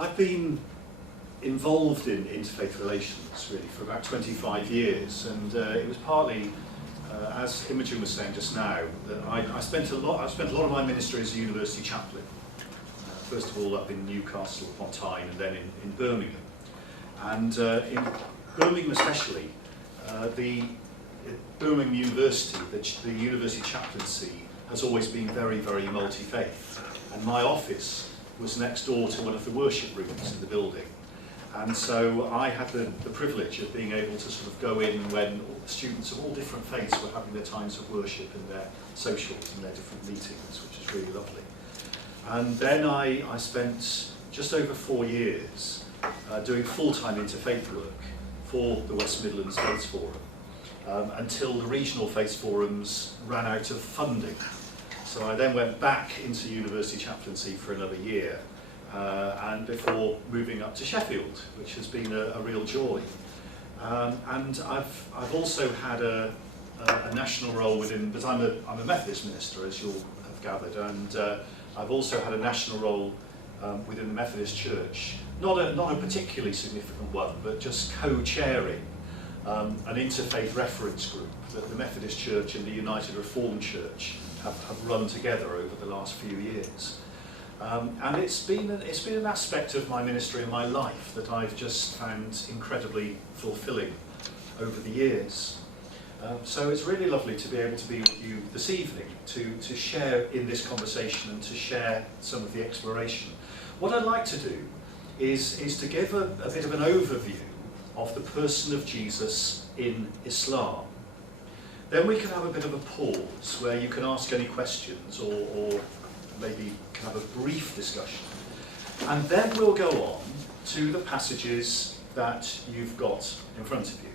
I've been involved in interfaith relations really for about 25 years, and it was partly, as Imogen was saying just now, that I spent a lot of my ministry as a university chaplain. First of all up in Newcastle upon Tyne, and then in Birmingham. And in Birmingham especially, the Birmingham University, the university chaplaincy has always been very, very multi-faith. And my office was next door to one of the worship rooms in the building. And so I had the privilege of being able to sort of go in when students of all different faiths were having their times of worship and their socials and their different meetings, which is really lovely. And then I spent just over 4 years doing full-time interfaith work for the West Midlands Faith Forum until the regional faith forums ran out of funding. So I then went back into university chaplaincy for another year, and before moving up to Sheffield, which has been a real joy. And I've also had a national role within, but I'm a Methodist minister, as you'll have gathered, and I've also had a national role within the Methodist Church, not a particularly significant one, but just co-chairing an interfaith reference group that the Methodist Church and the United Reformed Church have run together over the last few years. And it's been an aspect of my ministry and my life that I've just found incredibly fulfilling over the years. So it's really lovely to be able to be with you this evening to share in this conversation and to share some of the exploration. What I'd like to do is to give a bit of an overview of the person of Jesus in Islam. Then we can have a bit of a pause where you can ask any questions or maybe can have a brief discussion. And then we'll go on to the passages that you've got in front of you.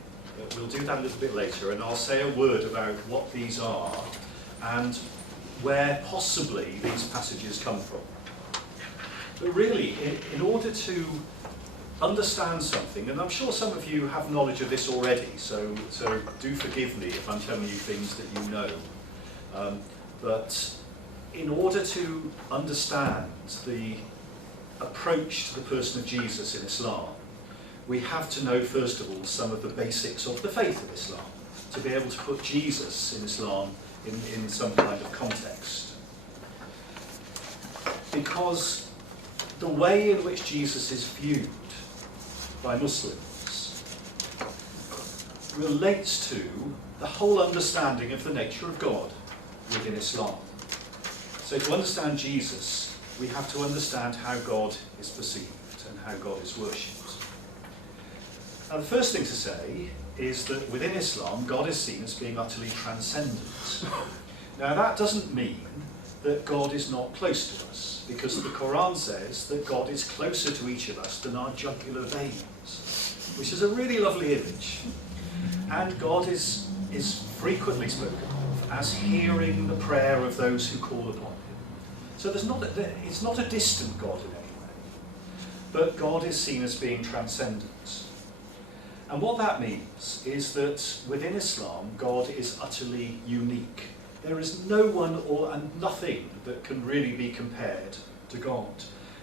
We'll do that a little bit later, and I'll say a word about what these are and where possibly these passages come from. But really, in order to understand something, and I'm sure some of you have knowledge of this already, so do forgive me if I'm telling you things that you know. But in order to understand the approach to the person of Jesus in Islam, we have to know, first of all, some of the basics of the faith of Islam, to be able to put Jesus in Islam in some kind of context. Because the way in which Jesus is viewed by Muslims relates to the whole understanding of the nature of God within Islam. So to understand Jesus, we have to understand how God is perceived and how God is worshipped. Now, the first thing to say is that within Islam, God is seen as being utterly transcendent. Now, that doesn't mean that God is not close to us, because the Quran says that God is closer to each of us than our jugular veins, which is a really lovely image. And God is frequently spoken of as hearing the prayer of those who call upon him. So it's not a distant God in any way, but God is seen as being transcendent. And what that means is that within Islam, God is utterly unique. There is no one and nothing that can really be compared to God.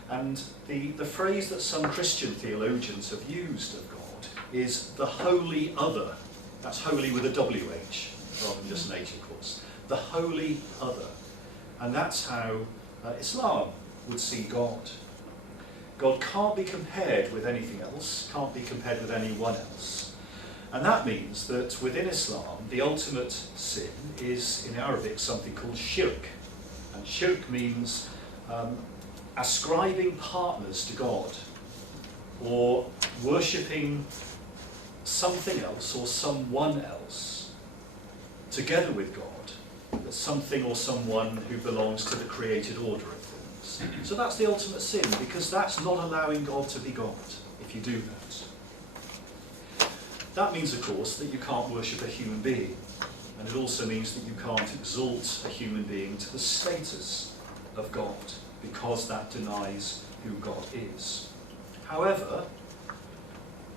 And the phrase that some Christian theologians have used of God is the holy other. That's holy with a W-H, rather than just an H, of course. The holy other. And that's how Islam would see God. God can't be compared with anything else, can't be compared with anyone else. And that means that within Islam, the ultimate sin is, in Arabic, something called shirk. And shirk means ascribing partners to God, or worshipping something else or someone else together with God, something or someone who belongs to the created order of things. So that's the ultimate sin, because that's not allowing God to be God, if you do that. That means, of course, that you can't worship a human being, and it also means that you can't exalt a human being to the status of God, because that denies who God is. However,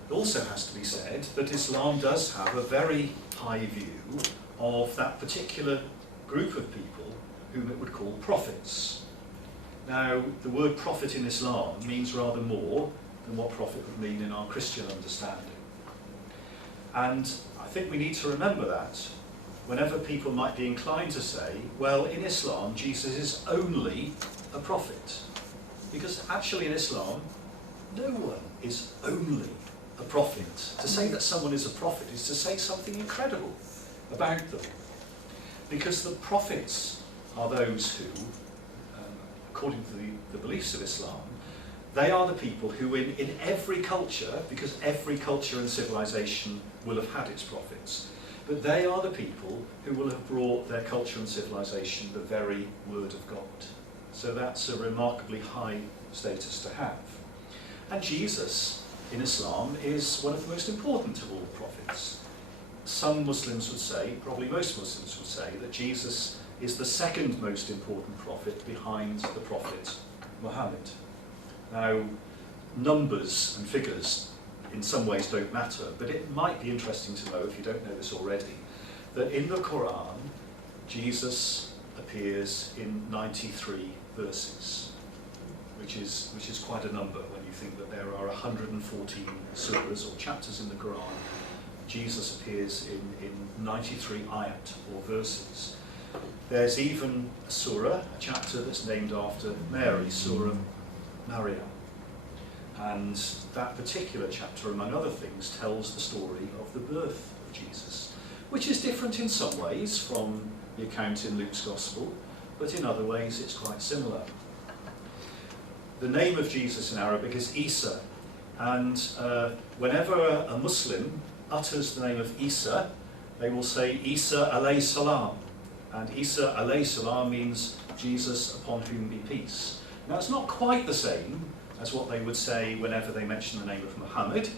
it also has to be said that Islam does have a very high view of that particular group of people whom it would call prophets. Now, the word prophet in Islam means rather more than what prophet would mean in our Christian understanding. And I think we need to remember that whenever people might be inclined to say, well, in Islam, Jesus is only a prophet. Because actually in Islam, no one is only a prophet. To say that someone is a prophet is to say something incredible about them. Because the prophets are those who, according to the beliefs of Islam, they are the people who in every culture, because every culture and civilization will have had its prophets, but they are the people who will have brought their culture and civilization the very word of God. So that's a remarkably high status to have. And Jesus in Islam is one of the most important of all the prophets. Some Muslims would say, probably most Muslims would say, that Jesus is the second most important prophet behind the prophet Muhammad. Now, numbers and figures in some ways don't matter, but it might be interesting to know, if you don't know this already, that in the Quran, Jesus appears in 93 verses, which is quite a number when you think that there are 114 surahs or chapters in the Quran. Jesus appears in 93 ayat or verses. There's even a surah, a chapter that's named after Mary, Surah Maryam. And that particular chapter, among other things, tells the story of the birth of Jesus, which is different in some ways from the account in Luke's Gospel, but in other ways it's quite similar. The name of Jesus in Arabic is Isa, and whenever a Muslim utters the name of Isa, they will say Isa alayhi salam, and Isa alayhi salam means Jesus upon whom be peace. Now it's not quite the same as what they would say whenever they mention the name of Muhammad.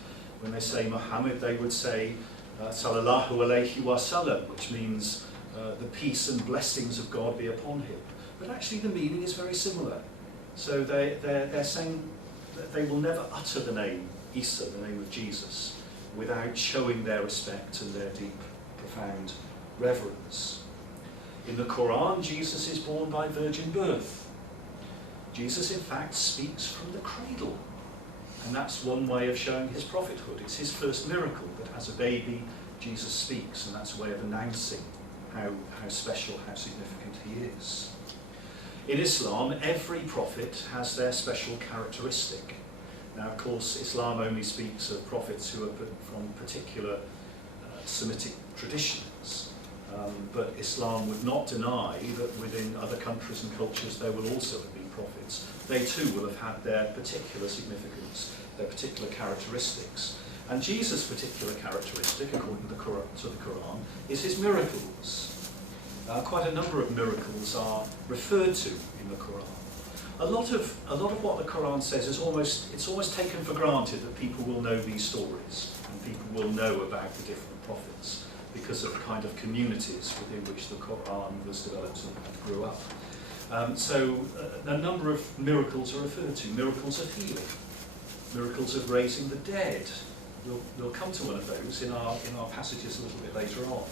When they say Muhammad, they would say sallallahu alayhi wa sallam, which means the peace and blessings of God be upon him. But actually the meaning is very similar. So they're saying that they will never utter the name Isa, the name of Jesus, without showing their respect and their deep, profound reverence. In the Quran, Jesus is born by virgin birth. Jesus, in fact, speaks from the cradle. And that's one way of showing his prophethood. It's his first miracle, that as a baby, Jesus speaks, and that's a way of announcing how special, how significant he is. In Islam, every prophet has their special characteristic. Now, of course, Islam only speaks of prophets who are from particular Semitic traditions. But Islam would not deny that within other countries and cultures there will also have been prophets. They too will have had their particular significance, their particular characteristics. And Jesus' particular characteristic, according to the Quran, is his miracles. Quite a number of miracles are referred to in the Quran. A lot of what the Quran says is almost taken for granted that people will know these stories and people will know about the different prophets, because of the kind of communities within which the Quran was developed and grew up. So a number of miracles are referred to. Miracles of healing, miracles of raising the dead. We'll come to one of those in our passages a little bit later on.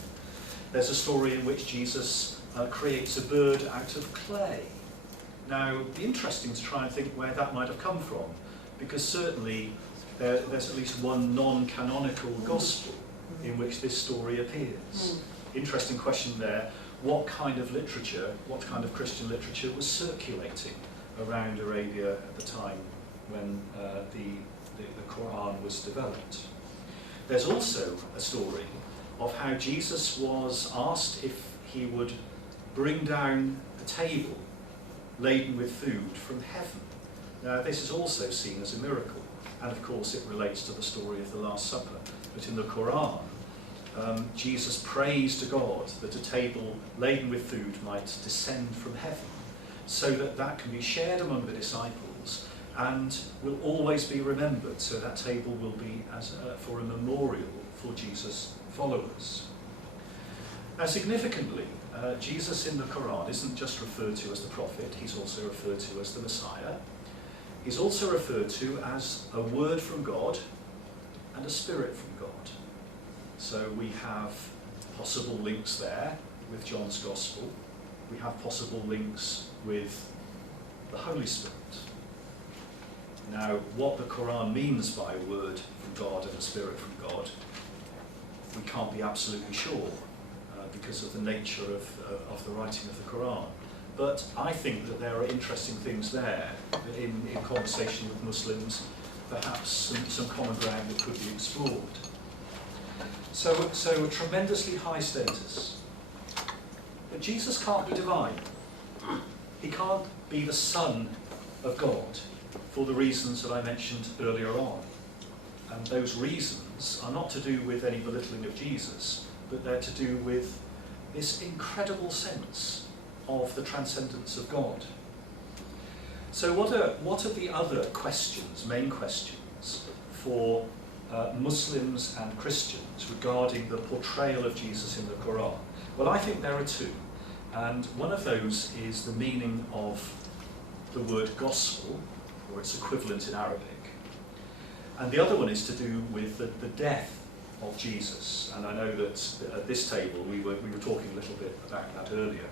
There's a story in which Jesus creates a bird out of clay. Now, it'd be interesting to try and think where that might have come from, because certainly there's at least one non-canonical gospel in which this story appears. Interesting question there. What kind of literature, what kind of Christian literature was circulating around Arabia at the time when the Quran was developed? There's also a story of how Jesus was asked if he would bring down a table laden with food from heaven. Now, this is also seen as a miracle, and of course it relates to the story of the Last Supper. But in the Quran, Jesus prays to God that a table laden with food might descend from heaven, so that can be shared among the disciples and will always be remembered. So that table will be for a memorial for Jesus' followers. Now, significantly, Jesus in the Quran isn't just referred to as the prophet, he's also referred to as the Messiah. He's also referred to as a word from God and a spirit from God. So we have possible links there with John's Gospel. We have possible links with the Holy Spirit. Now, what the Quran means by a word from God and a spirit from God, we can't be absolutely sure because of the nature of the writing of the Quran. But I think that there are interesting things there in conversation with Muslims, perhaps some common ground that could be explored. So a tremendously high status. But Jesus can't be divine. He can't be the Son of God for the reasons that I mentioned earlier on. And those reasons are not to do with any belittling of Jesus, but they're to do with this incredible sense of the transcendence of God. So what are the other questions, main questions, for Muslims and Christians regarding the portrayal of Jesus in the Quran? Well, I think there are two. And one of those is the meaning of the word gospel, or its equivalent in Arabic. And the other one is to do with the death of Jesus. And I know that at this table we were talking a little bit about that earlier.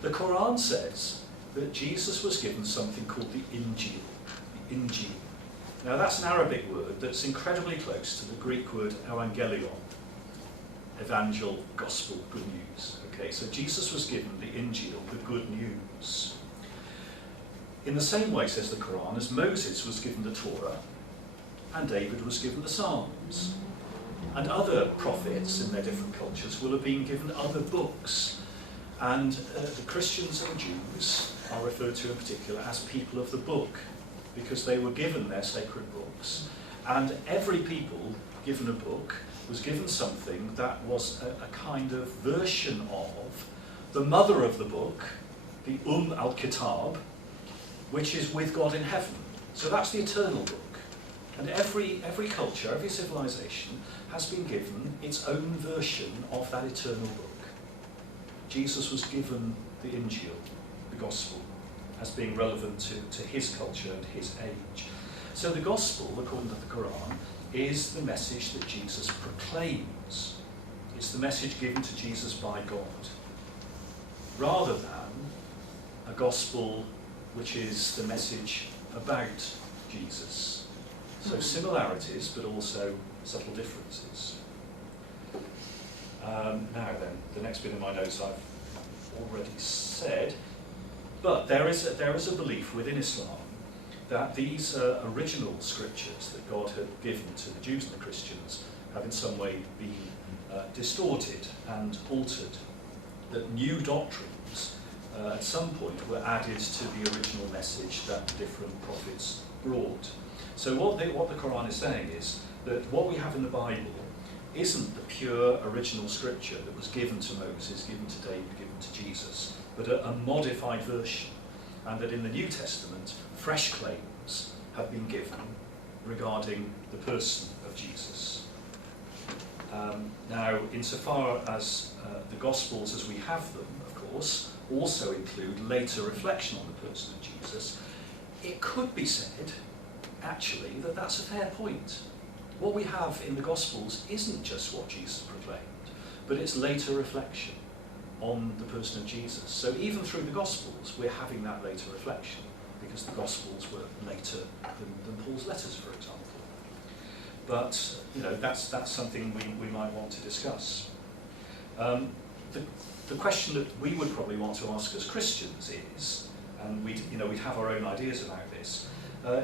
The Quran says that Jesus was given something called the Injil. The Injil. Now that's an Arabic word that's incredibly close to the Greek word evangelion. Evangel, gospel, good news. Okay, so Jesus was given the Injil, the good news. In the same way, says the Quran, as Moses was given the Torah, and David was given the Psalms. And other prophets in their different cultures will have been given other books. And the Christians and Jews are referred to in particular as people of the book, because they were given their sacred books. And every people given a book was given something that was a kind of version of the mother of the book, the al-Kitab, which is with God in heaven. So that's the eternal book. And every culture, every civilization has been given its own version of that eternal book. Jesus was given the Injil, the gospel, as being relevant to his culture and his age. So the gospel, according to the Quran, is the message that Jesus proclaims. It's the message given to Jesus by God, rather than a gospel which is the message about Jesus. So similarities, but also subtle differences. Now then, the next bit of my notes I've already said, but there is a belief within Islam that these original scriptures that God had given to the Jews and the Christians have in some way been distorted and altered, that new doctrines at some point were added to the original message that the different prophets brought. So what the Quran is saying is that what we have in the Bible isn't the pure original scripture that was given to Moses, given to David, given to Jesus, but a modified version. And that in the New Testament, fresh claims have been given regarding the person of Jesus. Now, insofar as the Gospels as we have them, of course, also include later reflection on the person of Jesus, it could be said, actually, that that's a fair point. What we have in the Gospels isn't just what Jesus proclaimed, but it's later reflection on the person of Jesus. So even through the Gospels, we're having that later reflection, because the Gospels were later than Paul's letters, for example. But that's something we might want to discuss. The question that we would probably want to ask as Christians is, and we'd have our own ideas about this,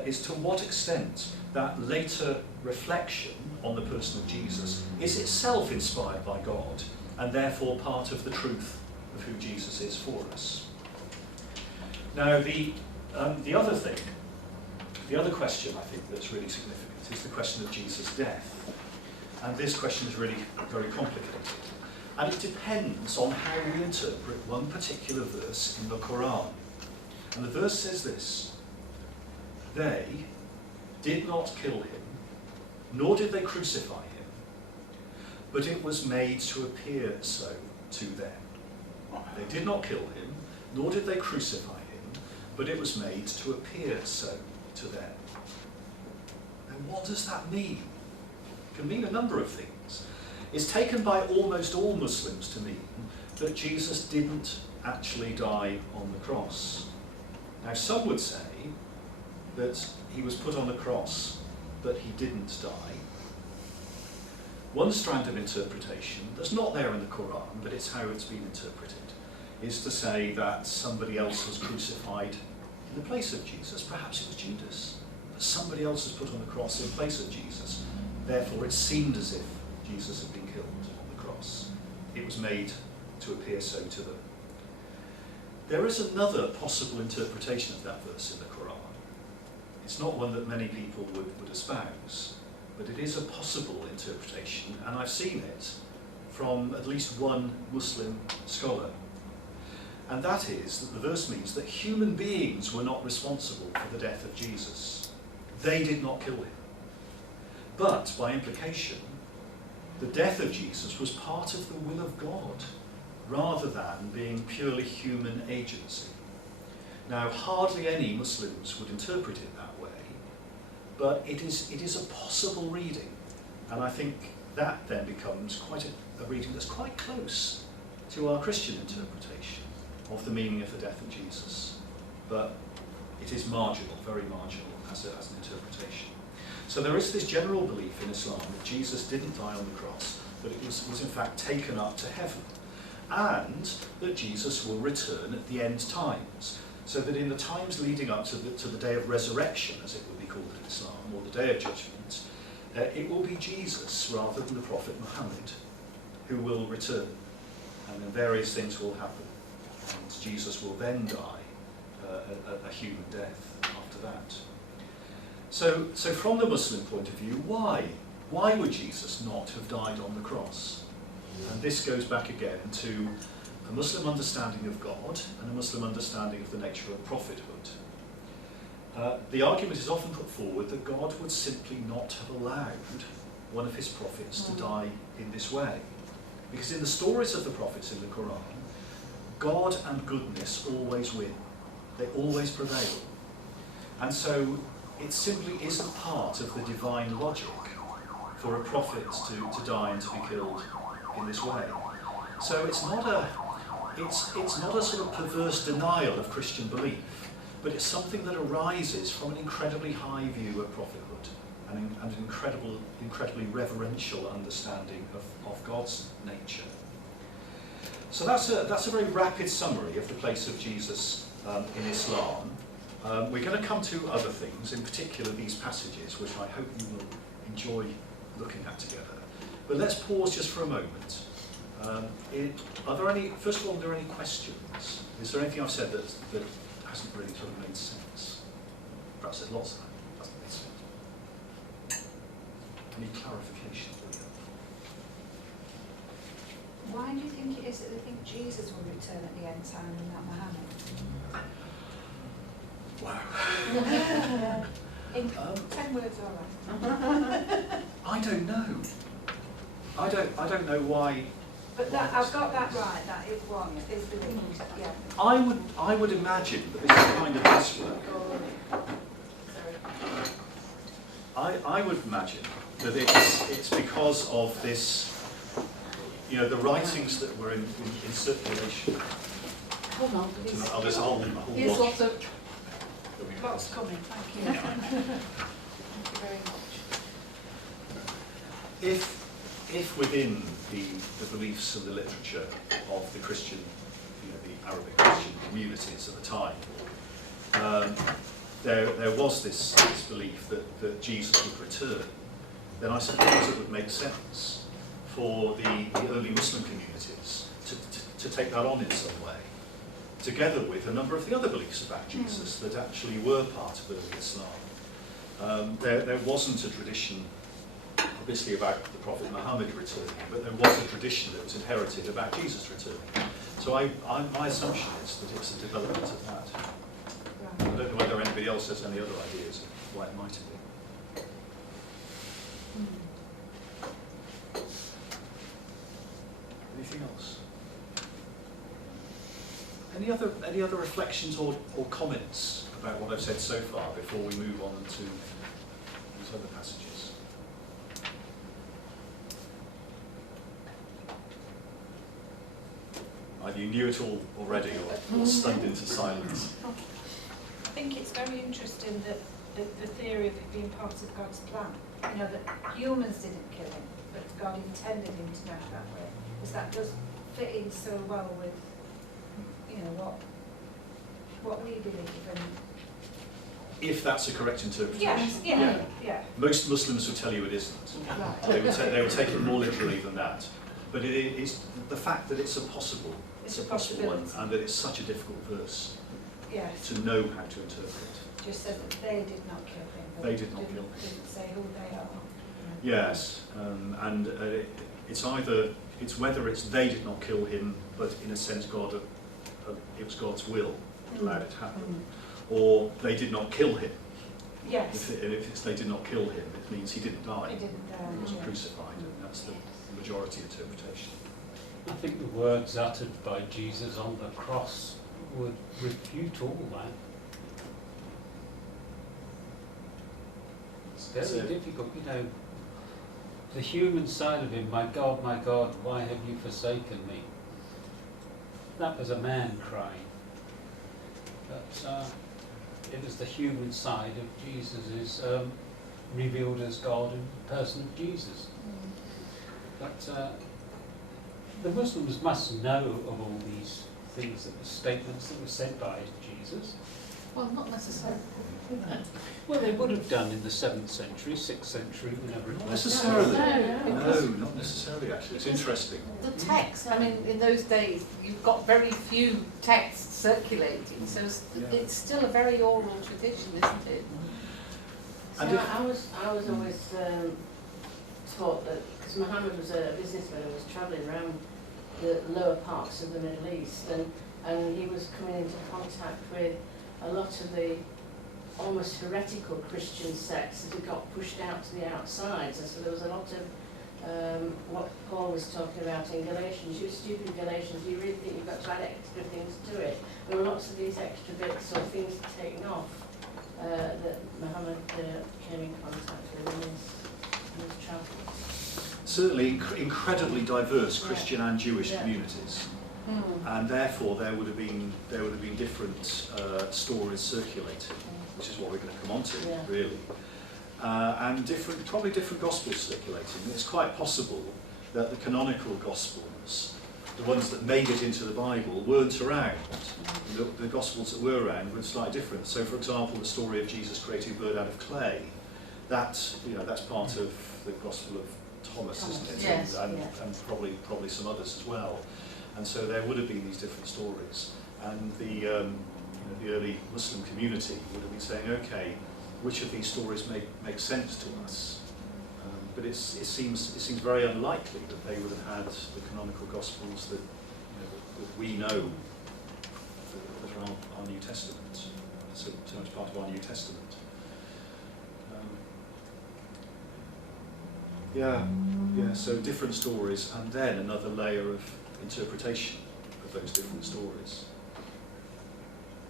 is to what extent that later reflection on the person of Jesus is itself inspired by God, and therefore part of the truth of who Jesus is for us. Now, the other question I think that's really significant is the question of Jesus' death. And this question is really very complicated. And it depends on how we interpret one particular verse in the Quran. And the verse says this: "They did not kill him, nor did they crucify him, but it was made to appear so to them." They did not kill him, nor did they crucify him, but it was made to appear so to them. And what does that mean? It can mean a number of things. It's taken by almost all Muslims to mean that Jesus didn't actually die on the cross. Now some would say that he was put on the cross, but he didn't die. One strand of interpretation, that's not there in the Quran, but it's how it's been interpreted, is to say that somebody else was crucified in the place of Jesus. Perhaps it was Judas, but somebody else was put on the cross in place of Jesus. Therefore, it seemed as if Jesus had been killed on the cross. It was made to appear so to them. There is another possible interpretation of that verse in the Quran. It's not one that many people would espouse, but it is a possible interpretation, and I've seen it from at least one Muslim scholar. And that is that the verse means that human beings were not responsible for the death of Jesus. They did not kill him. But, by implication, the death of Jesus was part of the will of God, rather than being purely human agency. Now, hardly any Muslims would interpret it that way, but it is a possible reading, and I think that then becomes quite a reading that's quite close to our Christian interpretation of the meaning of the death of Jesus. But it is marginal, very marginal, as an interpretation. So there is this general belief in Islam that Jesus didn't die on the cross, but it was in fact taken up to heaven, and that Jesus will return at the end times. So that in the times leading up to the day of resurrection, as it would be called in Islam, or the day of judgment, it will be Jesus rather than the Prophet Muhammad who will return, and then various things will happen, and Jesus will then die a human death after that. So from the Muslim point of view, why would Jesus not have died on the cross? And this goes back again to a Muslim understanding of God and a Muslim understanding of the nature of prophethood. The argument is often put forward that God would simply not have allowed one of his prophets to die in this way. Because in the stories of the prophets in the Quran, God and goodness always win. They always prevail. And so it simply isn't part of the divine logic for a prophet to die and to be killed in this way. So it's not a sort of perverse denial of Christian belief, but it's something that arises from an incredibly high view of prophethood and an incredibly reverential understanding of God's nature. So that's a very rapid summary of the place of Jesus in Islam. We're going to come to other things, in particular these passages, which I hope you will enjoy looking at together. But let's pause just for a moment. First of all, are there any questions? Is there anything I've said that hasn't really sort of made sense? Perhaps there's lots of that hasn't made sense. Any clarification? Why do you think it is that they think Jesus will return at the end time and not Muhammad? Wow. In 10 words or less. I don't know. I don't know why. But I've got that right. That it was is believed. Yeah. I would imagine that this is kind of guesswork. I would imagine that it's because of this, the writings that were in circulation. Hold on. There's a whole Here's lot. Lots coming. Thank you. Thank you very much. If within the beliefs and the literature of the Christian, the Arabic Christian communities at the time, there was this belief that Jesus would return, then I suppose it would make sense for the early Muslim communities to take that on in some way, together with a number of the other beliefs about Jesus that actually were part of early Islam. There wasn't a tradition, obviously, about the Prophet Muhammad returning, but there was a tradition that was inherited about Jesus returning. So my assumption is that it's a development of that. I don't know whether anybody else has any other ideas of why it might have been. Anything else? Any other reflections or comments about what I've said so far before we move on to these other passages? Either you knew it all already or stunned into silence. think it's very interesting that the theory of it being part of God's plan, you know, that humans didn't kill him, but God intended him to know that way, because that does fit in so well with, you know, what we believe. And if that's a correct interpretation. Yes, yeah. Most Muslims would tell you it isn't. Right. They would take it more literally than that. But it is the fact that it's a possible one, and that it's such a difficult verse to know how to interpret. Just said that they did not kill him. They did not kill him. Didn't say who they are. Yes, and it's whether it's they did not kill him, but in a sense it was God's will that allowed it to happen, or they did not kill him. Yes. If it's they did not kill him, it means he didn't die. He didn't die. He was crucified, and that's the majority interpretation. I think the words uttered by Jesus on the cross would refute all that. It's very difficult, you know. The human side of him, my God, why have you forsaken me? That was a man crying. But it was the human side of Jesus is revealed as God in the person of Jesus. But the Muslims must know of all these things, that were statements that were said by Jesus. Well, not necessarily. Well, they would have done in the 7th century, 6th century, whenever it Not was. necessarily. No, Not necessarily, actually. It's interesting. The text, I mean, in those days, you've got very few texts circulating, so it's still a very oral tradition, isn't it? So I was always taught that, because Muhammad was a businessman who was travelling around the lower parts of the Middle East, and he was coming into contact with a lot of the almost heretical Christian sects that had got pushed out to the outsides. And so there was a lot of what Paul was talking about in Galatians. You stupid Galatians, you really think you've got to add extra things to it? There were lots of these extra bits or things taken off that Muhammad came in contact with in his travels. Certainly incredibly diverse Christian and Jewish communities. And therefore there would have been different stories circulating, which is what we're going to come on to, really, and probably different gospels circulating. It's quite possible that the canonical gospels, the ones that made it into the Bible, weren't around. The gospels that were around were slightly different. So, for example, the story of Jesus creating a bird out of clay, that's part of the Gospel of Thomas, isn't it? Yes, and probably some others as well. And so there would have been these different stories, and the early Muslim community would have been saying, okay, which of these stories make sense to us? But it seems very unlikely that they would have had the canonical Gospels that we know that are our New Testament, so much part of our New Testament. So different stories, and then another layer of interpretation of those different stories.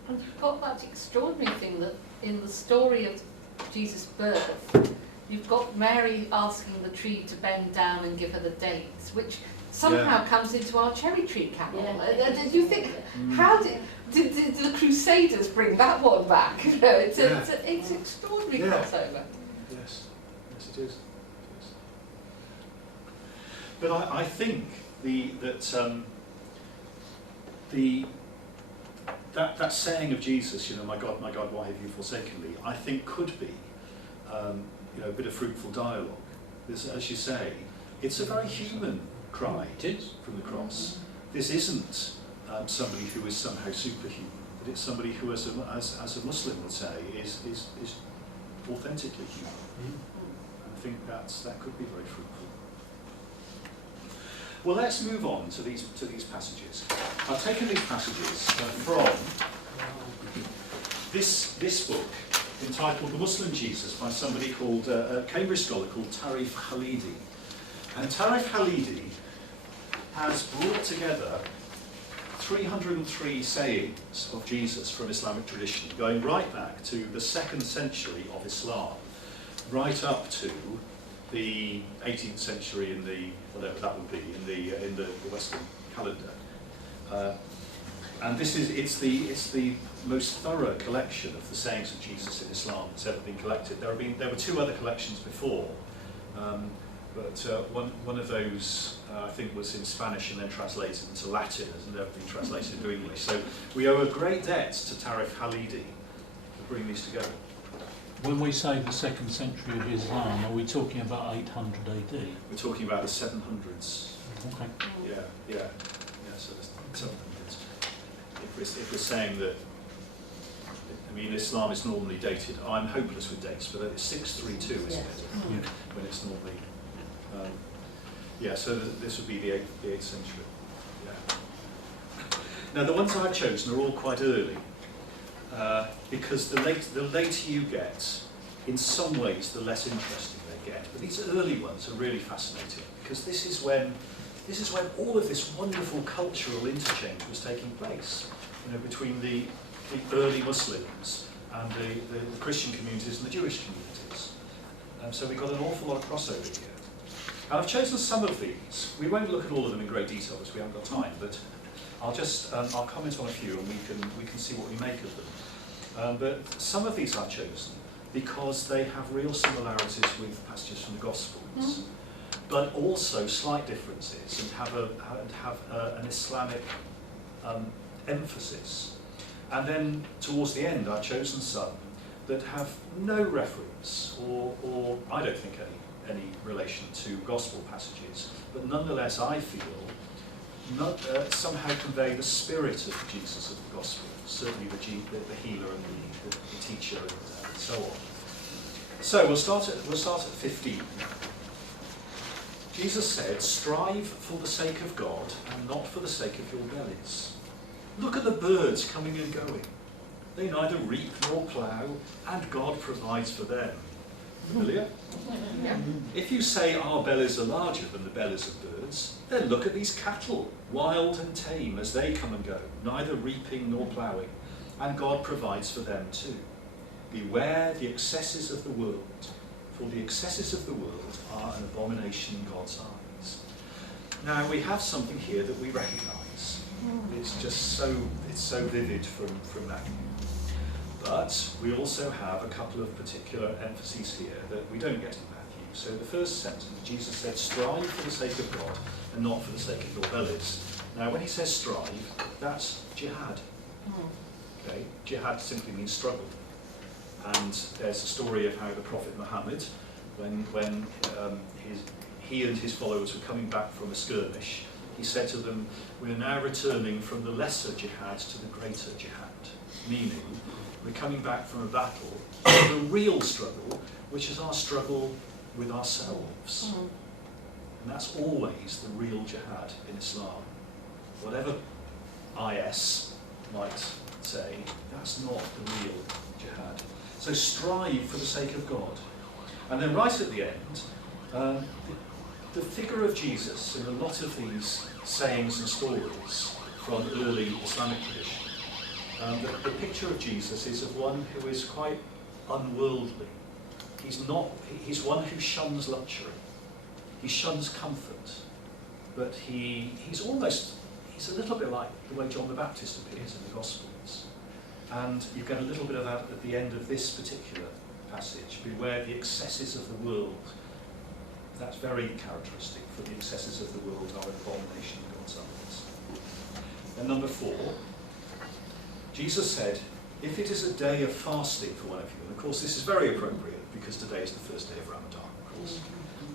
And you've got that extraordinary thing that in the story of Jesus' birth, you've got Mary asking the tree to bend down and give her the dates, which somehow comes into our cherry tree carol. Did you think, how did the Crusaders bring that one back? It's extraordinary crossover. Yes, it is. But I think that saying of Jesus, my God, why have you forsaken me? I think could be, a bit of fruitful dialogue. As you say, it's a very human cry from the cross. This isn't somebody who is somehow superhuman, but it's somebody who, as a Muslim would say, is authentically human. I think that could be very fruitful. Well, let's move on to these passages. I've taken these passages from this book entitled The Muslim Jesus by somebody called, a Cambridge scholar called Tarif Khalidi. And Tarif Khalidi has brought together 303 sayings of Jesus from Islamic tradition, going right back to the 2nd century of Islam, right up to the 18th century whatever that would be, in the Western calendar. And it's the most thorough collection of the sayings of Jesus in Islam that's ever been collected. There were 2 other collections before, but one of those I think was in Spanish and then translated into Latin, and never been translated into English. So we owe a great debt to Tarif Halidi to bring these together. When we say the 2nd century of Islam, are we talking about 800 AD? We're talking about the 700s. Okay. Yeah. So the 700s. If we're saying that, I mean, Islam is normally dated. I'm hopeless with dates, but it's 632, isn't it? Yeah. When it's normally. So this would be the 8th century. Yeah. Now the ones I've chosen are all quite early, because the later you get, in some ways, the less interesting they get. But these early ones are really fascinating, because this is when all of this wonderful cultural interchange was taking place, between the early Muslims and the Christian communities and the Jewish communities. So we've got an awful lot of crossover here. And I've chosen some of these. We won't look at all of them in great detail because we haven't got time, but I'll comment on a few and we can see what we make of them. But some of these I've chosen because they have real similarities with passages from the Gospels, but also slight differences and have an Islamic emphasis. And then towards the end I've chosen some that have no reference or I don't think any relation to Gospel passages, but nonetheless I feel somehow convey the spirit of Jesus of the Gospel, certainly the healer and the teacher and so on. So we'll start at 15. Jesus said, "Strive for the sake of God and not for the sake of your bellies. Look at the birds coming and going. They neither reap nor plough, and God provides for them." Familiar? Yeah. If you say our bellies are larger than the bellies of birds, then look at these cattle, wild and tame as they come and go, neither reaping nor ploughing, and God provides for them too. Beware the excesses of the world, for the excesses of the world are an abomination in God's eyes. Now we have something here that we recognise. It's just so vivid from Matthew. But we also have a couple of particular emphases here that we don't get in Matthew. So the first sentence, Jesus said, "Strive for the sake of God and not for the sake of your bellies." Now when he says strive, that's jihad. Okay? Jihad simply means struggle. And there's a story of how the Prophet Muhammad, when he and his followers were coming back from a skirmish, he said to them, "We are now returning from the lesser jihad to the greater jihad," meaning we're coming back from a battle, the real struggle, which is our struggle with ourselves. And that's always the real jihad in Islam. Whatever IS might say, that's not the real jihad. So strive for the sake of God. And then right at the end, the figure of Jesus in a lot of these sayings and stories from early Islamic tradition, the picture of Jesus is of one who is quite unworldly. He's one who shuns luxury. He shuns comfort. But he's a little bit like the way John the Baptist appears in the Gospels. And you get a little bit of that at the end of this particular passage. Beware the excesses of the world. That's very characteristic, for the excesses of the world are an abomination in God's eyes. And number 4, Jesus said, if it is a day of fasting for one of you, and of course this is very appropriate because today is the first day of Ramadan, of course.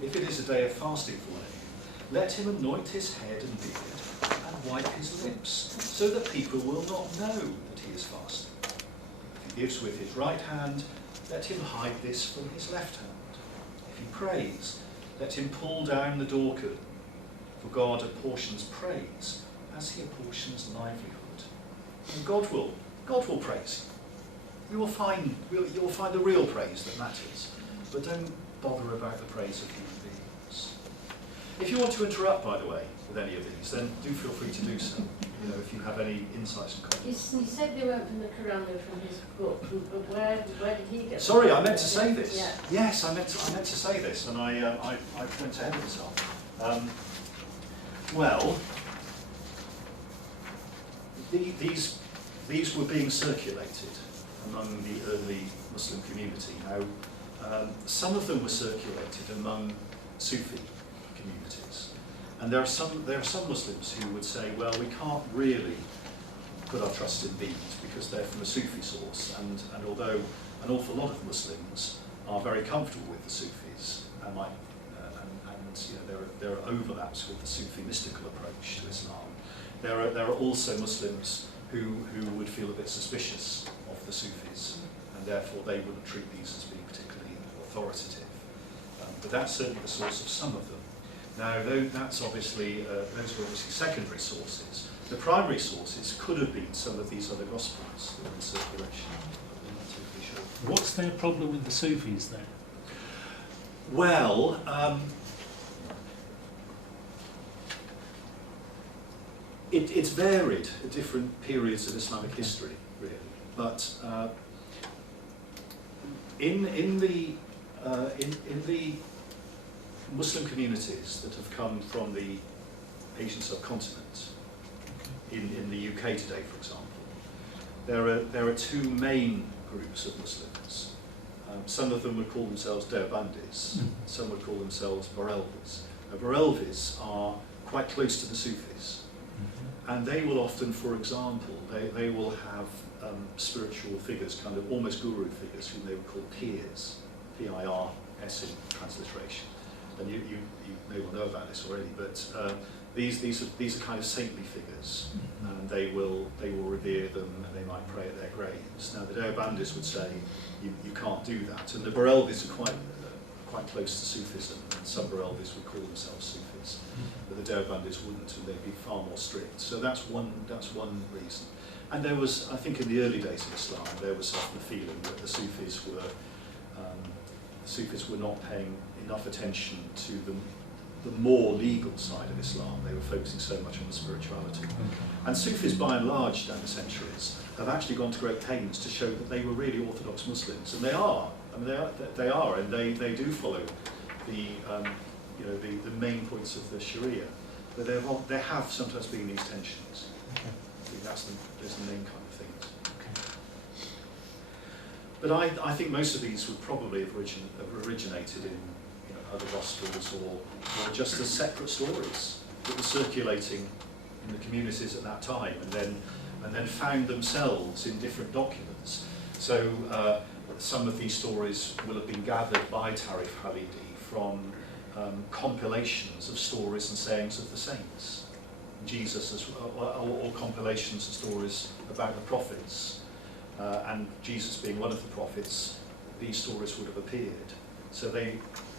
If it is a day of fasting for one of you, let him anoint his head and beard and wipe his lips, so that people will not know that he is fasting. If he gives with his right hand, let him hide this from his left hand. If he prays, let him pull down the door curtain, for God apportions praise as he apportions livelihood. And God will praise you. You'll find the real praise that matters, but don't bother about the praise of human beings. If you want to interrupt, by the way, with any of these, then do feel free to do so. If you have any insights and comments. You said they weren't from the Quran, they were from his book, but where did he get them? Sorry, I meant to say this. Yeah. Yes, I meant to say this, and I went ahead of myself. Well, these were being circulated among the early Muslim community. Now, some of them were circulated among Sufi communities, and there are some Muslims who would say, well, we can't really put our trust in these because they're from a Sufi source, and although an awful lot of Muslims are very comfortable with the Sufis, and you know, there are overlaps with the Sufi mystical approach to Islam, there are also Muslims who would feel a bit suspicious of the Sufis, and therefore they wouldn't treat these as being particularly authoritative. But that's certainly the source of some of them. Now, those were obviously secondary sources. The primary sources could have been some of these other Gospels that were in circulation. I'm not totally sure. What's their problem with the Sufis then? Well, it's varied at different periods of Islamic history, really. But in the Muslim communities that have come from the Asian subcontinent, in the UK today, for example, there are two main groups of Muslims. Some of them would call themselves Deobandis, some would call themselves Barelvis. Barelvis are quite close to the Sufis, and they will often, for example, they will have spiritual figures, kind of almost guru figures, whom they would call pirs, P-I-R-S in transliteration. And you may well know about this already, but these are kind of saintly figures, and they will revere them, and they might pray at their graves. Now, the Deobandis would say you can't do that, and the Barelvis are quite close to Sufism, and some Barelvis would call themselves Sufis, but the Deobandis wouldn't, and they'd be far more strict. So that's one reason. And there was, I think, in the early days of Islam, there was often the feeling that the Sufis were not paying enough attention to the more legal side of Islam. They were focusing so much on the spirituality. And Sufis, by and large, down the centuries, have actually gone to great pains to show that they were really Orthodox Muslims, and they are. I mean, they are, and they do follow the main points of the Sharia. But there have sometimes been these tensions. I think those are the main kind of things. But I think most of these would probably have originated in other Gospels, or just as separate stories that were circulating in the communities at that time, and then found themselves in different documents. So some of these stories will have been gathered by Tarif Halidi from compilations of stories and sayings of the saints, Jesus, or compilations of stories about the prophets, and Jesus being one of the prophets. These stories would have appeared. So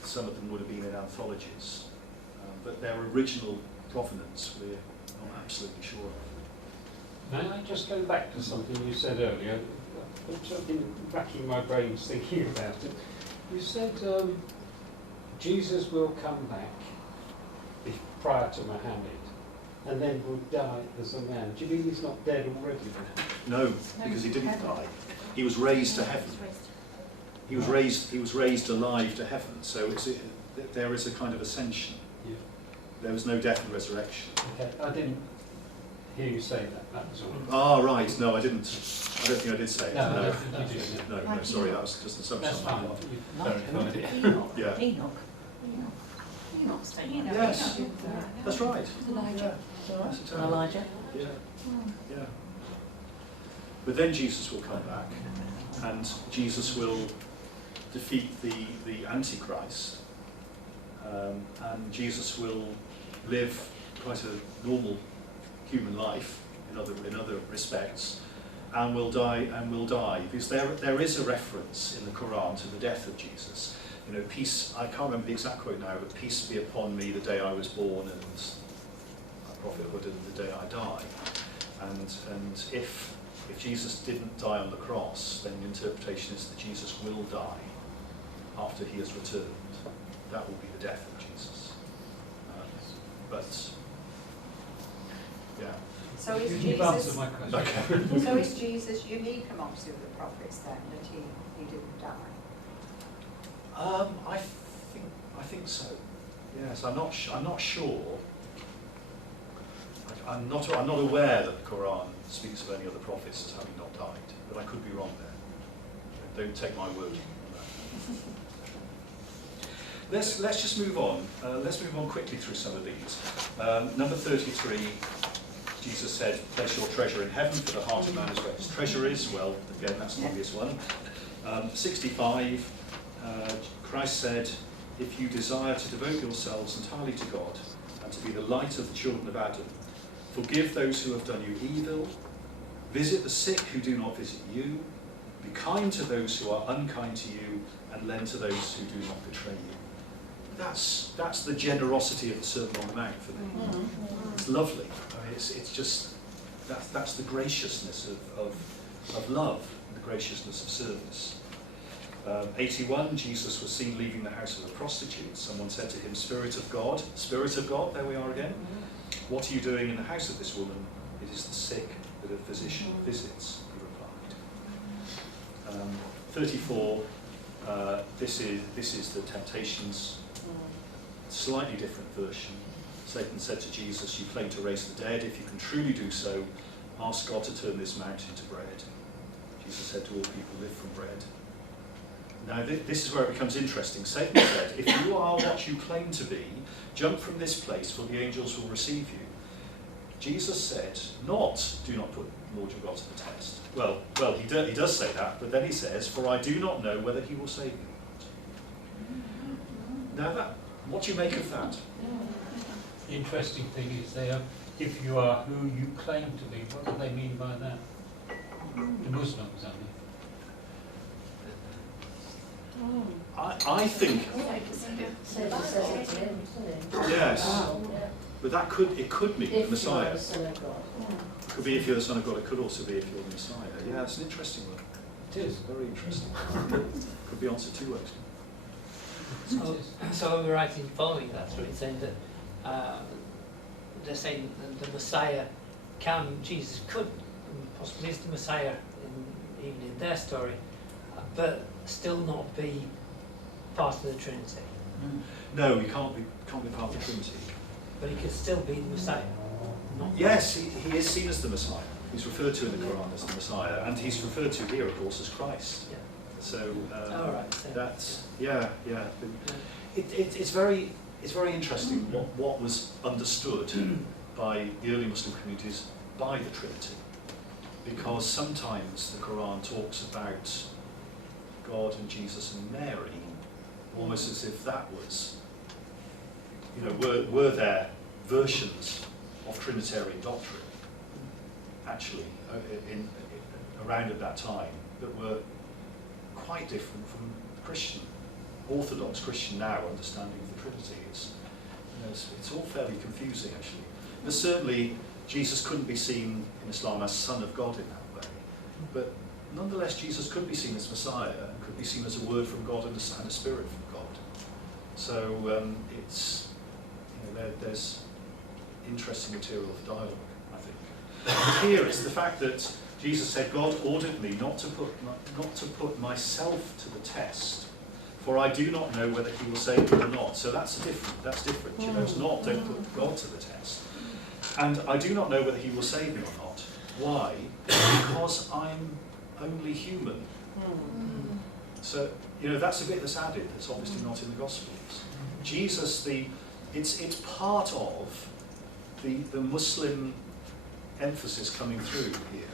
some of them would have been in anthologies, but their original provenance we're not absolutely sure of. May I just go back to something you said earlier, which I've been racking my brains thinking about it. You said Jesus will come back prior to Muhammad, and then will die as a man. Do you mean he's not dead already then? No, because he didn't die. He was raised to heaven. He was raised alive to heaven. So there is a kind of ascension. Yeah. There was no death and resurrection. Okay, I didn't hear you say that. That was all. Ah, right. No, I didn't. I don't think I did say it. No, I don't think you did. No, sorry, that was just an assumption. That's fine. Like Verified it. Yeah. Enoch's taken. Yes, that's right. Elijah. Yeah. Elijah. Yeah. Yeah. But then Jesus will come back, and Jesus will defeat the Antichrist, and Jesus will live quite a normal human life in other respects, and will die, because there is a reference in the Quran to the death of Jesus. You know, peace, I can't remember the exact quote now, but peace be upon me the day I was born, and my prophethood and the day I die. And if Jesus didn't die on the cross, then the interpretation is that Jesus will die after he has returned. That will be the death of Jesus. But yeah. So is You've answered Jesus, my question. Okay. so is Jesus unique amongst the other prophets then, that he didn't die? I think so. Yes, I'm not sure. I'm not aware that the Quran speaks of any other prophets as having not died, but I could be wrong there. Don't take my word on that. Let's just move on. Let's move on quickly through some of these. Number 33, Jesus said, place your treasure in heaven, for the heart of man is where his treasure is. Well, again, that's an obvious one. 65, Christ said, if you desire to devote yourselves entirely to God and to be the light of the children of Adam, forgive those who have done you evil, visit the sick who do not visit you, be kind to those who are unkind to you, and lend to those who do not betray you. That's the generosity of the Sermon on the Mount for me. It's lovely. I mean, it's just, that's the graciousness of love, and the graciousness of service. 81, Jesus was seen leaving the house of a prostitute. Someone said to him, Spirit of God, there we are again. What are you doing in the house of this woman? It is the sick that a physician visits, he replied. 34, this is the temptations, slightly different version. Satan said to Jesus, you claim to raise the dead. If you can truly do so, ask God to turn this mountain into bread. Jesus said to all people, live from bread. Now this is where it becomes interesting. Satan said, if you are what you claim to be, jump from this place, for the angels will receive you. Jesus said, do not put Lord your God to the test. Well, he does say that, but then he says, for I do not know whether he will save you or not. Now what do you make of that? The interesting thing is there, if you are who you claim to be, what do they mean by that? The Muslims, I mean. I think, yes, but it could mean the Messiah. It could be if you're the Son of God, it could also be if you're the Messiah. Yeah, it's an interesting one. It is. Very interesting. Could be answered two ways. So I'm right in following that through, saying that they're saying that the Messiah Jesus could, possibly is the Messiah, even in their story, but still not be part of the Trinity. No, he can't be part of the Trinity. But he could still be the Messiah. Yes, he is seen as the Messiah. He's referred to in the Quran as the Messiah, and he's referred to here, of course, as Christ. Yeah. So Right, that's It's very interesting what was understood by the early Muslim communities by the Trinity, because sometimes the Quran talks about God and Jesus and Mary almost as if that was, were there versions of Trinitarian doctrine actually around at that time that were quite different from Christian, Orthodox Christian now understanding of the Trinity. It's all fairly confusing actually. But certainly Jesus couldn't be seen in Islam as Son of God in that way. But nonetheless Jesus could be seen as Messiah, and could be seen as a word from God and a spirit from God. So there's interesting material for dialogue, I think. But here it's the fact that Jesus said, God ordered me not to put myself to the test, for I do not know whether he will save me or not. So that's different. It's not, don't put God to the test. And I do not know whether he will save me or not. Why? Because I'm only human. So, that's a bit that's added, that's obviously not in the Gospels. Jesus, it's part of the Muslim emphasis coming through here.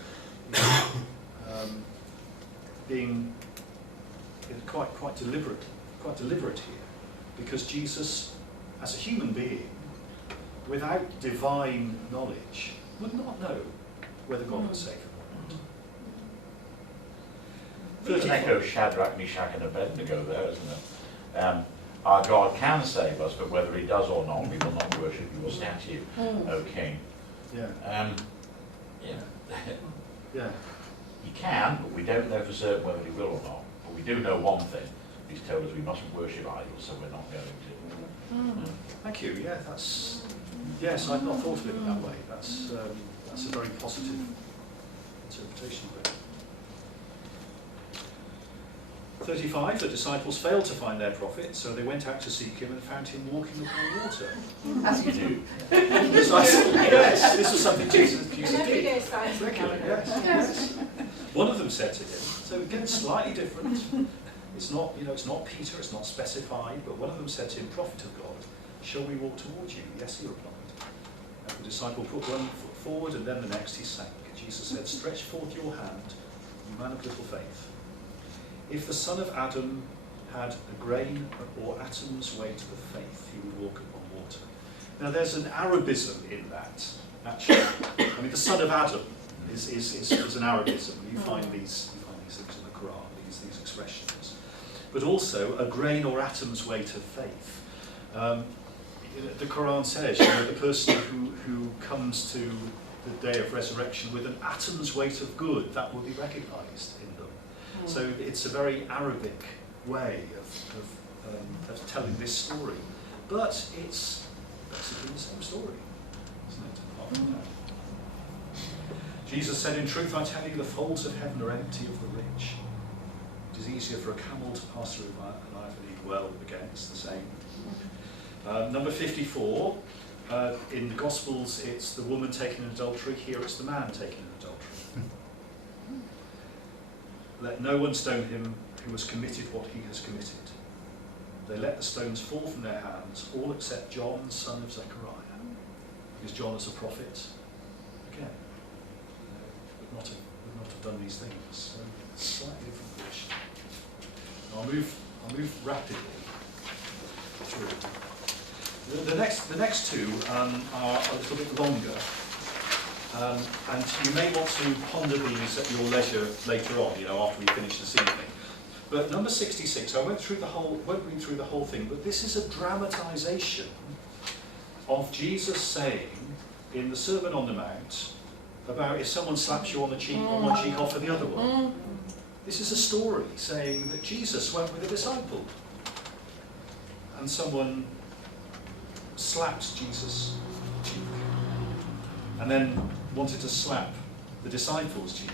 Being quite deliberate here, because Jesus, as a human being, without divine knowledge, would not know whether God would save him or not. It's an echo of Shadrach, Meshach and Abednego there, isn't it? Our God can save us, but whether he does or not, we will not worship your statue, O King. Yeah. Yeah. He can, but we don't know for certain whether he will or not. But we do know one thing. He's told us we mustn't worship idols, so we're not going to. Thank you. Yeah, yes, I've not thought of it that way. That's a very positive interpretation of it. 35, the disciples failed to find their prophet, so they went out to seek him and found him walking upon water. As you do. Yes, this was something Jesus An did. everyday sign. Regularly, yes. One of them said to him, so again, slightly different. It's not, it's not Peter, it's not specified, but one of them said to him, prophet of God, shall we walk towards you? Yes, he replied. And the disciple put one foot forward, and then the next he sank. Jesus said, stretch forth your hand, you man of little faith. If the son of Adam had a grain or atom's weight of faith, he would walk upon water. Now there's an Arabism in that, actually. I mean, the son of Adam is an Arabism. You find these things in the Quran, these expressions. But also a grain or atom's weight of faith. The Quran says, the person who comes to the day of resurrection with an atom's weight of good, that will be recognised in them. So it's a very Arabic way of telling this story. But it's basically the same story, isn't it? Apart from that. Jesus said, in truth I tell you, the folds of heaven are empty of the rich. It is easier for a camel to pass through an eye of a well. Again, it's the same. Number 54, in the Gospels it's the woman taken in adultery, here it's the man taken in adultery. Let no one stone him who has committed what he has committed. They let the stones fall from their hands, all except John, son of Zechariah. Because John is a prophet. Again, would not have done these things. So slightly different position. I'll move rapidly through. The next two are a little bit longer. And you may want to ponder these at your leisure later on, after we finish this evening. But number 66, I won't read through the whole thing, but this is a dramatisation of Jesus saying in the Sermon on the Mount about if someone slaps you on the cheek, on one cheek, offer the other one. This is a story saying that Jesus went with a disciple, and someone slapped Jesus' cheek, and then wanted to slap the disciple's cheek.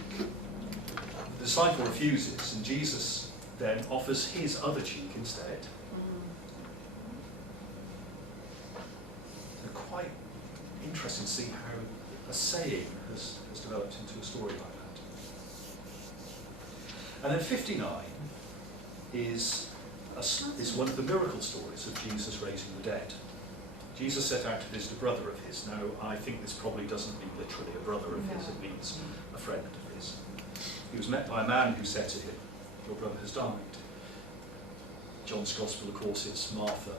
The disciple refuses, and Jesus then offers his other cheek instead. So quite interesting to see how a saying has developed into a story like that. And then 59 is one of the miracle stories of Jesus raising the dead. Jesus set out to visit a brother of his. Now, I think this probably doesn't mean literally a brother of his, it means a friend of his. He was met by a man who said to him, your brother has died. John's Gospel, of course, it's Martha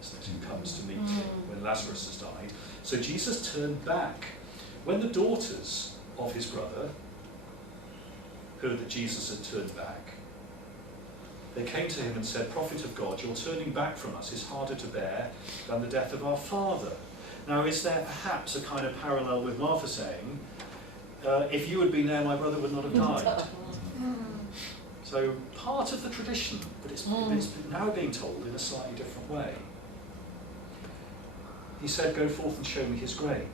who comes to meet him when Lazarus has died. So Jesus turned back. When the daughters of his brother heard that Jesus had turned back, they came to him and said, prophet of God, your turning back from us is harder to bear than the death of our father. Now, is there perhaps a kind of parallel with Martha saying, if you had been there, my brother would not have died? So part of the tradition, but it's now being told in a slightly different way. He said, go forth and show me his grave.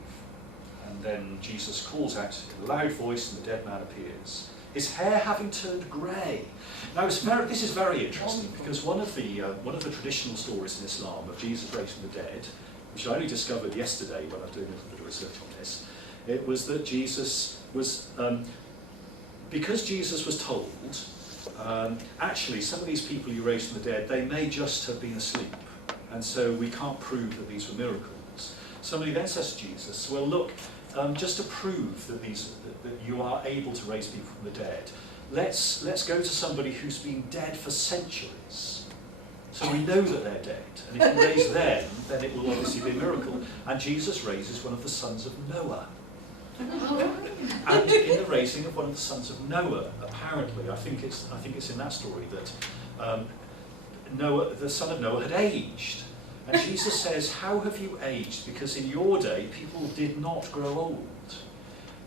And then Jesus calls out in a loud voice and the dead man appears, his hair having turned grey. Now this is very interesting because one of the traditional stories in Islam of Jesus raising the dead, which I only discovered yesterday when I was doing a little bit of research on this, it was that Jesus was, because Jesus was told, actually some of these people you raised from the dead, they may just have been asleep, and so we can't prove that these were miracles. Somebody then says to Jesus, well look, just to prove that you are able to raise people from the dead, let's go to somebody who's been dead for centuries. So we know that they're dead, and if you raise them, then it will obviously be a miracle. And Jesus raises one of the sons of Noah. And in the raising of one of the sons of Noah, apparently, I think it's in that story that Noah, the son of Noah, had aged. And Jesus says, how have you aged? Because in your day, people did not grow old.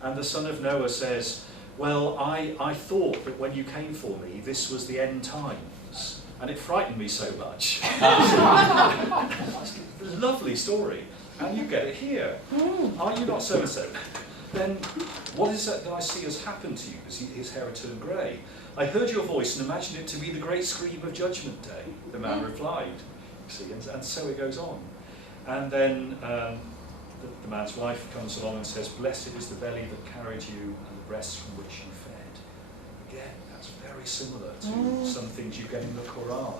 And the son of Noah says, well, I thought that when you came for me, this was the end times. And it frightened me so much. Lovely story. And you get it here. Are you not so-and-so? Then what is it that I see has happened to you? As his hair had turned grey. I heard your voice and imagined it to be the great scream of Judgment Day, the man replied. You see, and so it goes on. And then the man's wife comes along and says, blessed is the belly that carried you and the breasts from which you fed. Again, that's very similar to some things you get in the Quran.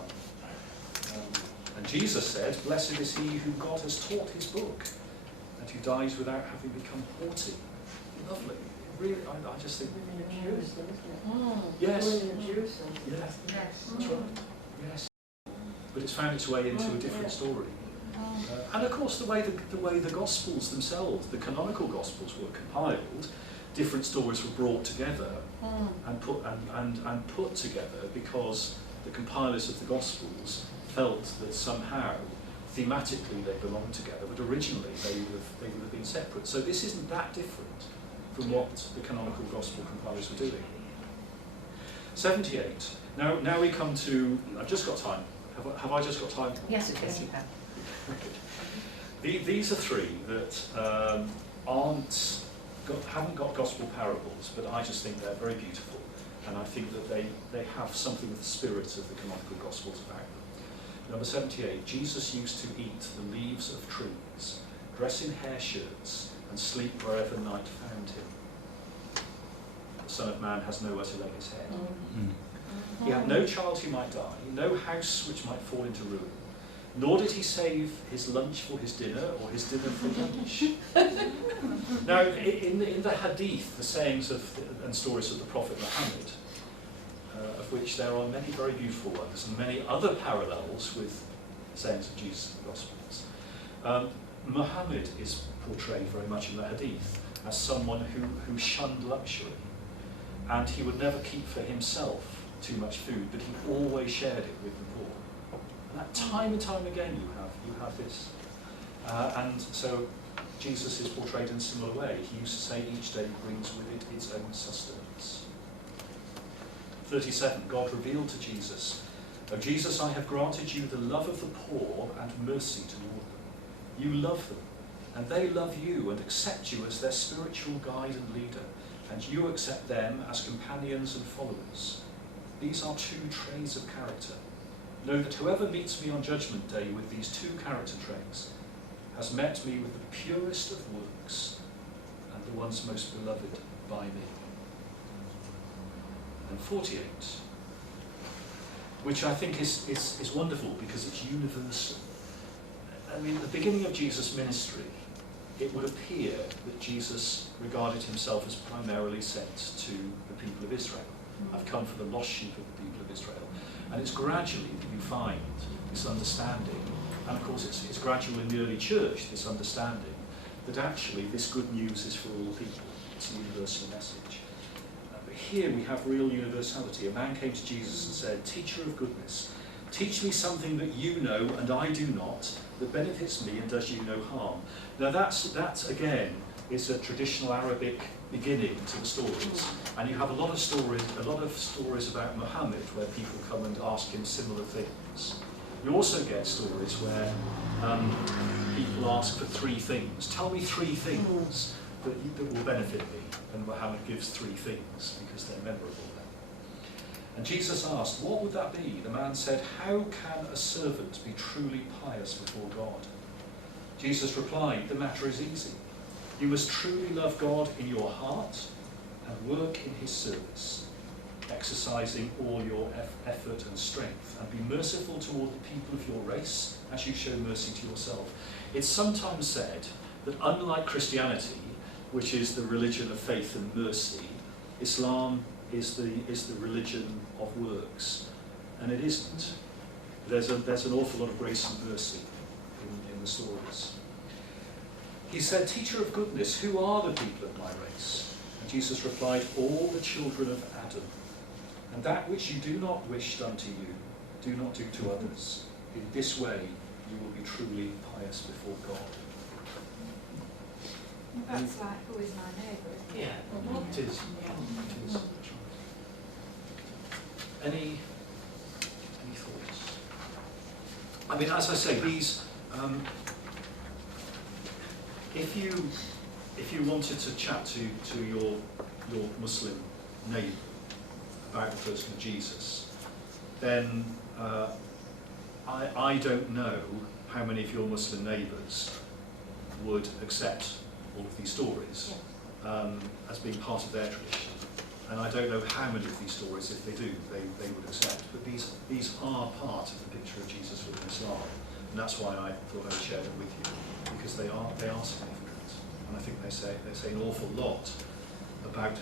And Jesus said, blessed is he whom God has taught his book and who dies without having become haughty. Lovely. Really, I just think... Women of Jerusalem, isn't it? Yes. Women of Jerusalem. Yeah, Yes. that's right. Yes. But it's found its way into a different story. And of course, the way the Gospels themselves, the canonical Gospels, were compiled, different stories were brought together and put together because the compilers of the Gospels felt that somehow, thematically, they belonged together, but originally they would have been separate. So this isn't that different from what the canonical Gospel compilers were doing. 78. Now we come to. I've just got time. Have I just got time? Yes, it is. These are three that haven't got gospel parables, but I just think they're very beautiful, and I think that they have something of the spirit of the canonical Gospels about them. Number 78, Jesus used to eat the leaves of trees, dress in hair shirts, and sleep wherever night found him. The Son of Man has nowhere to lay his head. He had no child who might die, no house which might fall into ruin. Nor did he save his lunch for his dinner or his dinner for lunch. Now, in the hadith, the sayings and stories of the Prophet Muhammad, of which there are many very beautiful ones and many other parallels with sayings of Jesus in the Gospels, Muhammad is portrayed very much in the hadith as someone who shunned luxury, and he would never keep for himself too much food, but he always shared it with the poor. And that time and time again you have this. And so Jesus is portrayed in a similar way. He used to say each day brings with it its own sustenance. 37, God revealed to Jesus, O Jesus, I have granted you the love of the poor and mercy toward them. You love them, and they love you and accept you as their spiritual guide and leader, and you accept them as companions and followers. These are two traits of character. Know that whoever meets me on Judgment Day with these two character traits has met me with the purest of works and the ones most beloved by me. And 48, which I think is wonderful because it's universal. I mean, at the beginning of Jesus' ministry, it would appear that Jesus regarded himself as primarily sent to the people of Israel. I've come for the lost sheep of the people of Israel. And it's gradually that you find this understanding, and of course it's gradual in the early church, this understanding, that actually this good news is for all people. It's a universal message. But here we have real universality. A man came to Jesus and said, Teacher of goodness, teach me something that you know and I do not, that benefits me and does you no harm. Now that again is a traditional Arabic beginning to the stories, and you have a lot of stories about Muhammad where people come and ask him similar things. You also get stories where people ask for three things. Tell me three things that will benefit me, and Muhammad gives three things because they're memorable. And Jesus asked, what would that be? The man said, how can a servant be truly pious before God? Jesus replied, the matter is easy. You must truly love God in your heart and work in his service, exercising all your effort and strength, and be merciful toward the people of your race as you show mercy to yourself. It's sometimes said that unlike Christianity, which is the religion of faith and mercy, Islam is the religion of works, and it isn't. There's an awful lot of grace and mercy in the stories. He said, Teacher of goodness, who are the people of my race? And Jesus replied, all the children of Adam. And that which you do not wish done to you, do not do to others. In this way, you will be truly pious before God. That's like, who is my neighbour? Yeah. It is. It is. Any thoughts? I mean, as I say, these, if you if you wanted to chat to your Muslim neighbour about the person of Jesus, then I don't know how many of your Muslim neighbours would accept all of these stories as being part of their tradition. And I don't know how many of these stories, if they do, they would accept. But these are part of the picture of Jesus within Islam. And that's why I thought I would share them with you, because they are significant. And I think they say an awful lot about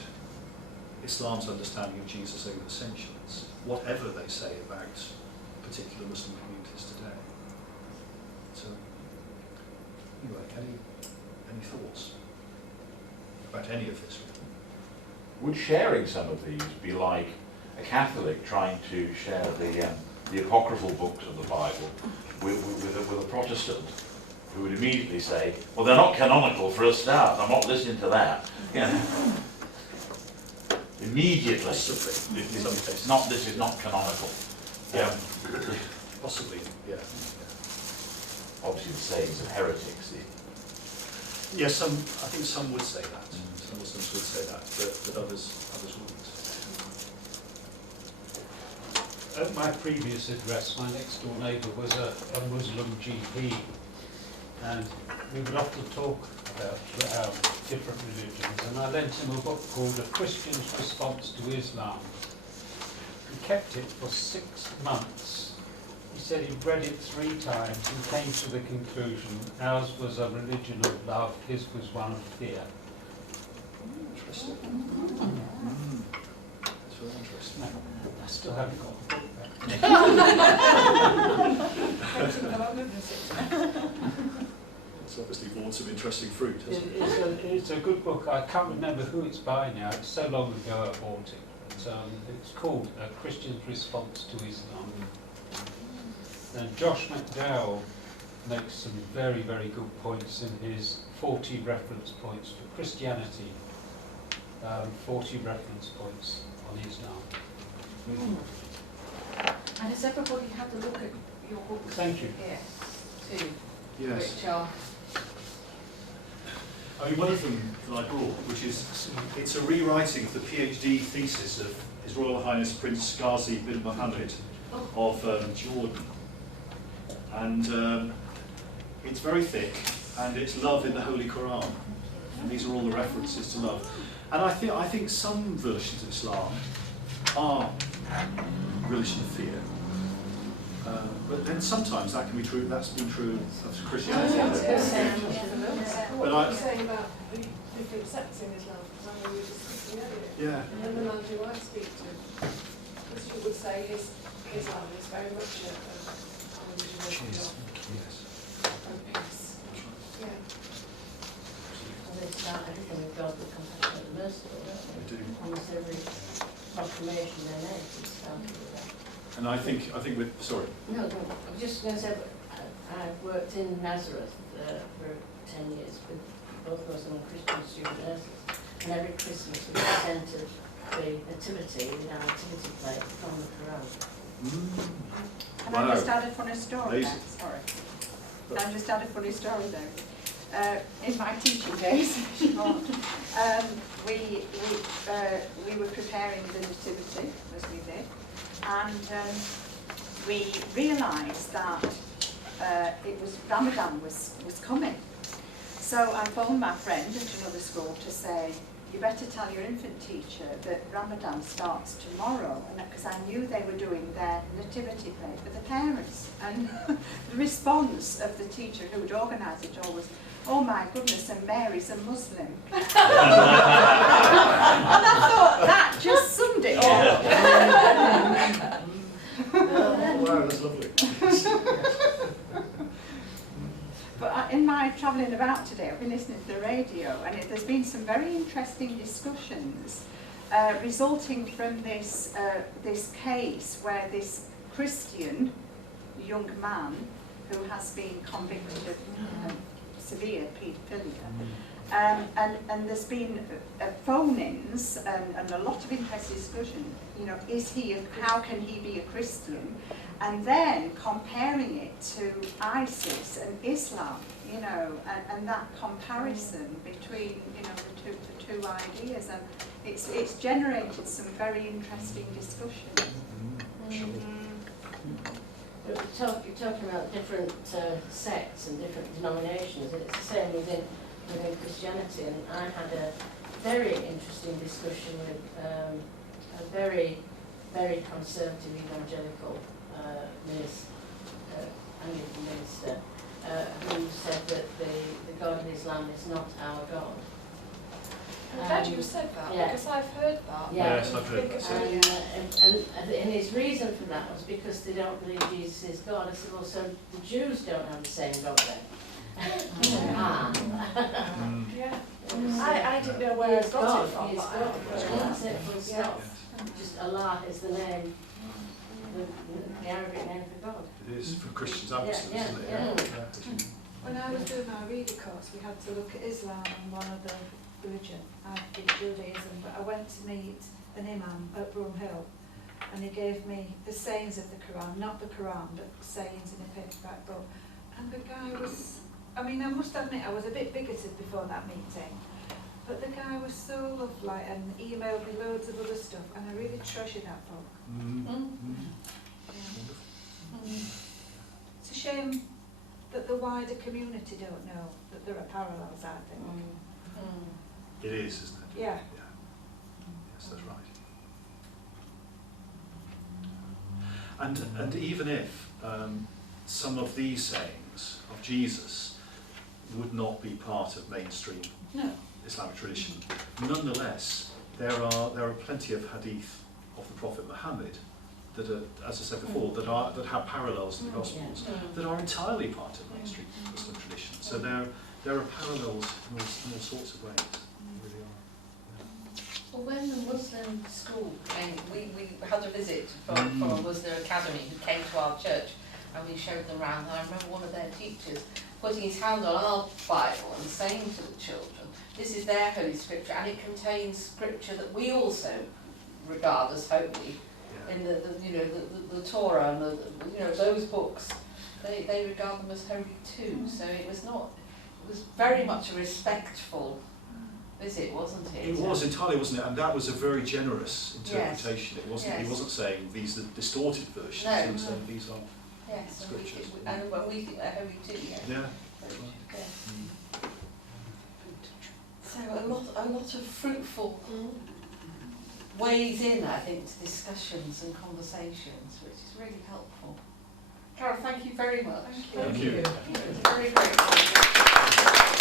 Islam's understanding of Jesus over the centuries, whatever they say about particular Muslim communities today. So, anyway, any thoughts about any of this? Would sharing some of these be like a Catholic trying to share the apocryphal books of the Bible with a Protestant who would immediately say, well, they're not canonical for a start, I'm not listening to that. You know? Immediately. Possibly. This is not canonical. Yeah. Possibly, yeah. Obviously the sayings of heretics. Yes, I think some would say that. Some Muslims would say that, but others wouldn't. At my previous address, my next door neighbour was a Muslim GP, and we would often talk about different religions, and I lent him a book called A Christian's Response to Islam. He kept it for 6 months. He said he'd read it 3 times and came to the conclusion ours was a religion of love, his was one of fear. Interesting. That's very interesting. No, I still haven't got the book back. It's obviously borne some interesting fruit, hasn't it? It's a good book. I can't remember who it's by now. It's so long ago I bought it. But, it's called A Christian's Response to Islam. And Josh McDowell makes some very, very good points in his 40 reference points for Christianity, 40 reference points on Islam. And has everybody had a look at your books? Thank you. Yes, too. Yes. Which are... I mean, one of them that I brought, which is, it's a rewriting of the PhD thesis of His Royal Highness Prince Ghazi bin Mohammed of Jordan. And it's very thick, and it's love in the Holy Quran. And these are all the references to love. And I think some versions of Islam are religion of fear. But then sometimes that can be true, that's been true of Christianity. What are you saying about the different sects in Islam? Because I know you were discussing earlier. Yeah. And then the man who I speak to, Christian would say Islam is very much a religion of love and peace. Yeah. Well, they start everything with God, with compassion and mercy, don't they? They do. Almost every proclamation they make is started with that. And I think with, sorry. No, I'm just going to say, I've worked in Nazareth for 10 years with both Muslim and Christian student nurses, and every Christmas we presented the nativity with our nativity plate from the Quran. Can I just add a funny story Lazy. there? Sorry. Can I just add a funny story there? In my teaching days, we were preparing the nativity, as we did, and we realised that Ramadan was coming. So I phoned my friend at another school to say, you better tell your infant teacher that Ramadan starts tomorrow, and because I knew they were doing their nativity play for the parents. And the response of the teacher who had organised it all was, oh my goodness, and Mary's a Muslim. And I thought that just summed it all up. Oh, wow, that's lovely. But in my travelling about today, I've been listening to the radio, and there's been some very interesting discussions resulting from this case where this Christian young man who has been convicted of severe paedophilia, and there's been phone-ins and a lot of interesting discussion. You know, how can he be a Christian? And then comparing it to ISIS and Islam, you know, and that comparison between, you know, the two ideas, and it's generated some very interesting discussion. But you're talking about different sects and different denominations, and it's the same within Christianity. And I had a very interesting discussion with a very, very conservative evangelical Anglican minister, who said that the God of Islam is not our God. I'm glad you said that, yeah. because I've heard that. Yeah. Yes, I've heard that. And his reason for that was because they don't believe Jesus is God. I said, well, so the Jews don't have the same God then? Yeah. I didn't know where I got it from. He is but God. I- That's it, full stop. Just Allah is the name, the Arabic name for God. It is for Christians and Muslims, Yeah, isn't it? yeah. When I was doing my reader course, we had to look at Islam and one other religion. I did Judaism, but I went to meet an imam at Broomhill, and he gave me the sayings of the Quran, not the Quran, but sayings in a paperback book. And the guy was, I mean, I must admit, I was a bit bigoted before that meeting, but the guy was so lovely and emailed me loads of other stuff, and I really treasure that book. Yeah. It's a shame that the wider community don't know that there are parallels, I think. It is, isn't it? Yeah. Yes, that's right. And even if some of these sayings of Jesus would not be part of mainstream No. Islamic tradition, nonetheless, there are plenty of hadith of the Prophet Muhammad that are, as I said before, that have parallels to the Gospels, that are entirely part of mainstream Muslim tradition. So there are parallels in all sorts of ways. There really are. Well, when the Muslim school came, we had a visit from a Muslim academy who came to our church, and we showed them around. And I remember one of their teachers putting his hand on our Bible and saying to the children, "This is their holy scripture, and it contains scripture that we also regard as holy." In the Torah and those books, they regard them as holy too. So it was very much a respectful visit, wasn't it? It was entirely, wasn't it? And that was a very generous interpretation. Yes. It wasn't. Yes. He wasn't saying these are distorted versions. No. He was saying these are. Yes, Scriptures. and we think they're holy too. Yeah. Yeah. So a lot of fruitful ways in, I think, to discussions and conversations, which is really helpful. Gareth, thank you very much. Thank you. It was very grateful.